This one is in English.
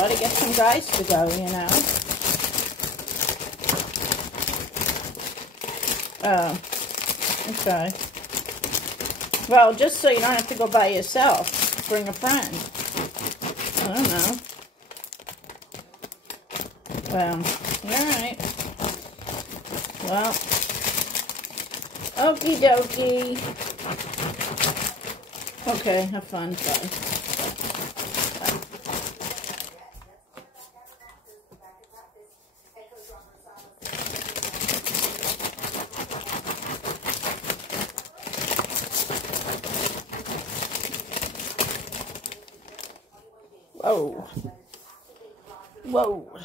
try to get some guys to go, you know. Oh, okay. Well, just so you don't have to go by yourself, bring a friend. I don't know. Well, alright. Well, okie dokie. Okay, have fun, bye. Whoa. Whoa.